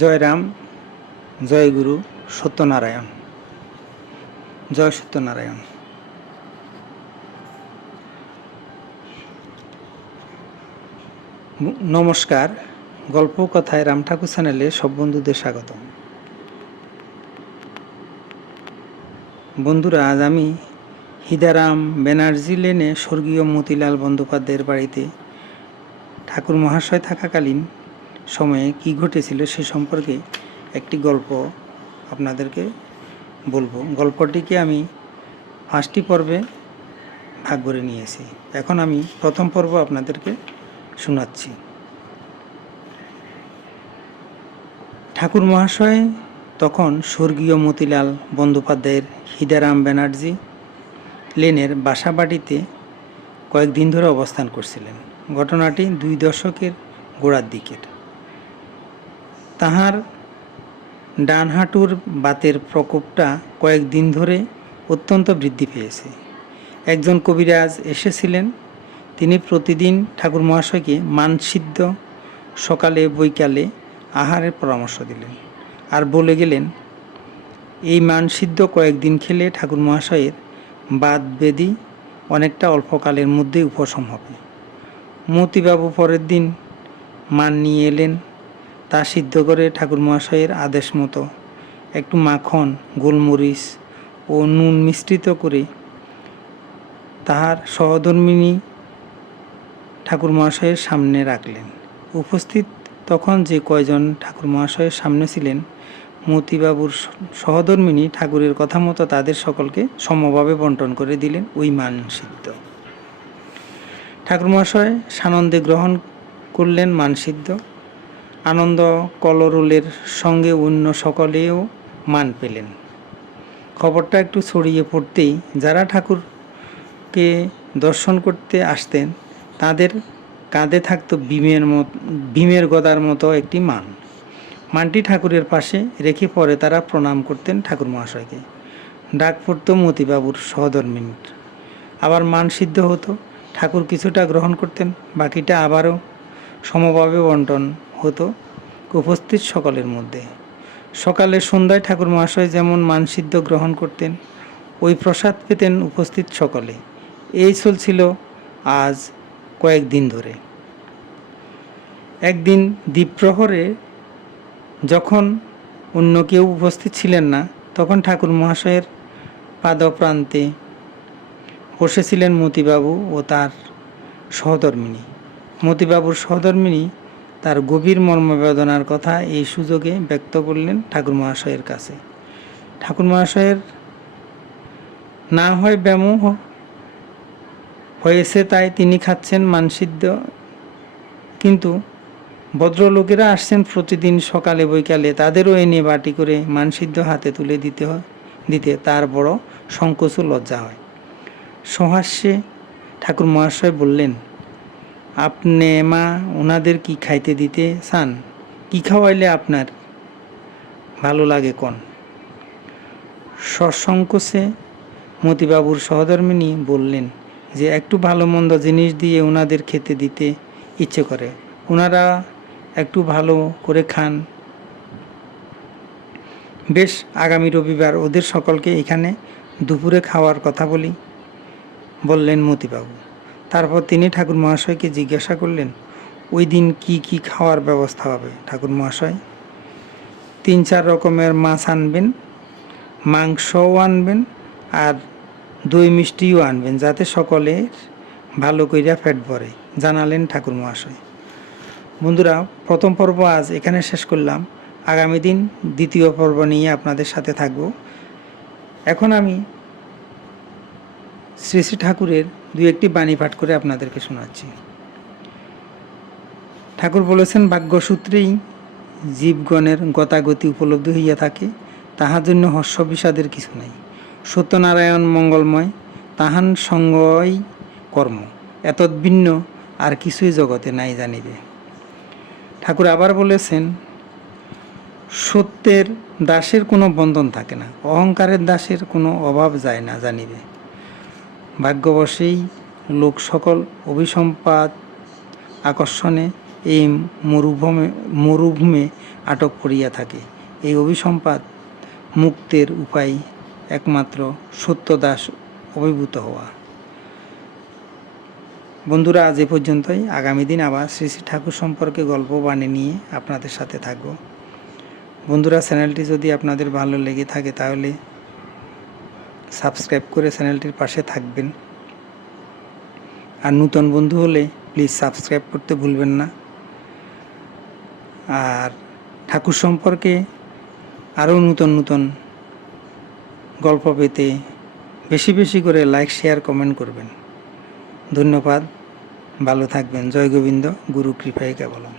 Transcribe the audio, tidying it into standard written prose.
জয় রাম, জয় গুরু সত্যনারায়ণ, জয় সত্যনারায়ণ। নমস্কার, গল্প কথায় রাম ঠাকুর চ্যানেলে সব বন্ধুদের স্বাগতম। বন্ধুরা, আজ আমি হিদারাম ব্যানার্জি লেনে স্বর্গীয় মতিলাল বন্দ্যোপাধ্যায়ের বাড়িতে ঠাকুর মহাশয় থাকাকালীন সময়ে কি ঘটেছিল সে সম্পর্কে একটি গল্প আপনাদেরকে বলবো। গল্পটিকে আমি 5টি পর্বে ভাগ করে নিয়েছি। এখন আমি প্রথম পর্ব আপনাদেরকে শোনাচ্ছি। ঠাকুর মহাশয় তখন স্বর্গীয় মতিলাল বন্দ্যোপাধ্যায়ের হিদারাম ব্যানার্জি লেনের বাসাবাড়িতে কয়েকদিন ধরে অবস্থান করছিলেন। ঘটনাটি 2 দশকের গোড়ার দিকের। তাহার ডান হাঁটুর বাতের প্রকোপটা কয়েকদিন ধরে অত্যন্ত বৃদ্ধি পেয়েছে। একজন কবিরাজ এসেছিলেন। তিনি প্রতিদিন ঠাকুর মহাশয়কে মানসিদ্ধ সকালে বৈকালে আহারের পরামর্শ দিলেন আর বলে গেলেন, এই মানসিদ্ধ কয়েকদিন খেলে ঠাকুর মহাশয়ের বাত ব্যাধি অনেকটা অল্পকালের মধ্যেই উপশম হবে। মতিবাবু পরের দিন মান নিয়ে এলেন। তা সিদ্ধ করে ঠাকুর মহাশয়ের আদেশ মতো একটু মাখন, গোলমরিচ ও নুন মিশ্রিত করে তাহার সহধর্মিণী ঠাকুর মহাশয়ের সামনে রাখলেন। উপস্থিত তখন যে কয়জন ঠাকুর মহাশয়ের সামনে ছিলেন, মতিবাবুর সহধর্মিণী ঠাকুরের কথা মতো তাদের সকলকে সমভাবে বন্টন করে দিলেন ওই মান সিদ্ধ। ঠাকুর মহাশয় সানন্দে গ্রহণ করলেন মান সিদ্ধ। আনন্দ কলরোলের সঙ্গে অন্য সকলেও মান পেলেন। খবরটা একটু ছড়িয়ে পড়তেই যারা ঠাকুরকে দর্শন করতে আসতেন তাদের কাঁধে থাকতো ভীমের গদার মতো একটি মান। মানটি ঠাকুরের পাশে রেখে পরে তারা প্রণাম করতেন ঠাকুর মহাশয়কে। ডাক পড়ত মতিবাবুর সহধর্মিণীর। আবার মান সিদ্ধ হতো। ঠাকুর কিছুটা গ্রহণ করতেন, বাকিটা আবারও সমভাবে বন্টন হতো উপস্থিত সকলের মধ্যে। সকালে সন্ধ্যায় ঠাকুর মহাশয় যেমন মানসিদ্ধ গ্রহণ করতেন, ওই প্রসাদ পেতেন উপস্থিত সকলে। এই চলছিল আজ কয়েকদিন ধরে। একদিন দ্বীপ্রহরে যখন অন্য কেউ উপস্থিত ছিলেন না, তখন ঠাকুর মহাশয়ের পাদপ্রান্তে বসেছিলেন মতিবাবু ও তার সহধর্মিণী। মতিবাবুর সহধর্মিণী তার গভীর মর্মবেদনার কথা এই সুযোগে ব্যক্ত করলেন ঠাকুর মহাশয়ের কাছে। ঠাকুর মহাশয়ের না হয় ব্যামোহ হয়েছে, তাই তিনি খাচ্ছেন মানসিদ্ধ, কিন্তু ভদ্রলোকেরা আসছেন প্রতিদিন সকালে বৈকালে, তাদেরও এনে বাটি করে মানসিদ্ধ হাতে তুলে দিতে তার বড় সংকোচ ও লজ্জা হয়। সহাস্যে ঠাকুর মহাশয় বললেন, আপনি মা ওনাদের কি খাইতে দিতে চান? কি খাওয়াইলে আপনার ভালো লাগে কোন? সসংকোচে মতিবাবুর সহধর্মিণী বললেন যে একটু ভালো মন্দ জিনিস দিয়ে ওনাদের খেতে দিতে ইচ্ছে করে, ওনারা একটু ভালো করে খান। বেশ, আগামী রবিবার ওদের সকলকে এখানে দুপুরে খাওয়ার কথা বললেন মতিবাবু। তারপর তিনি ঠাকুর মহাশয়কে জিজ্ঞাসা করলেন, ওই দিন কি কি খাওয়ার ব্যবস্থা হবে ঠাকুর মহাশয়? 3-4 রকমের মাছ আনবেন, মাংসও আনবেন, আর দই মিষ্টিও আনবেন, যাতে সকলের ভালো কইরা পেট ভরে, জানালেন ঠাকুর মহাশয়। বন্ধুরা, প্রথম পর্ব আজ এখানে শেষ করলাম। আগামী দিন দ্বিতীয় পর্ব নিয়ে আপনাদের সাথে থাকব। এখন আমি শ্রী শ্রী ঠাকুরের 2-1টি বাণী পাঠ করে আপনাদেরকে শোনাচ্ছি। ঠাকুর বলেছেন, ভাগ্যসূত্রেই জীবগণের গতাগতি উপলব্ধ হইয়া থাকে, তাহার জন্য হর্ষ বিষাদের কিছু নাই। সত্যনারায়ণ মঙ্গলময়, তাহান সঙ্গই কর্ম, এতদ্ভিন্ন আর কিছুই জগতে নাই জানিবে। ঠাকুর আবার বলেছেন, সত্যের দাসের কোনো বন্ধন থাকে না, অহংকারের দাসের কোনো অভাব যায় না জানিবে। ভাগ্যবশেই লোক সকল অভিসম্পাদ আকর্ষণে এই মরুভূমে আটক করিয়া থাকে। এই অভিসম্পাত মুক্তের উপায় একমাত্র সত্যদাস অভিভূত হওয়া। বন্ধুরা, আজ এ পর্যন্তই। আগামী দিন আবার শ্রী শ্রী ঠাকুর সম্পর্কে গল্প বানিয়ে নিয়ে আপনাদের সাথে থাকব। বন্ধুরা, চ্যানেলটি যদি আপনাদের ভালো লেগে থাকে তাহলে সাবস্ক্রাইব করে চ্যানেলটির পাশে থাকবেন। আর নতুন বন্ধু হলে প্লিজ সাবস্ক্রাইব করতে ভুলবেন না। আর ঠাকুর সম্পর্কে আরও নতুন গল্প পেতে বেশি বেশি করে লাইক, শেয়ার, কমেন্ট করবেন। ধন্যবাদ। ভালো থাকবেন। জয় গোবিন্দ। গুরু কৃপায় কেবলম।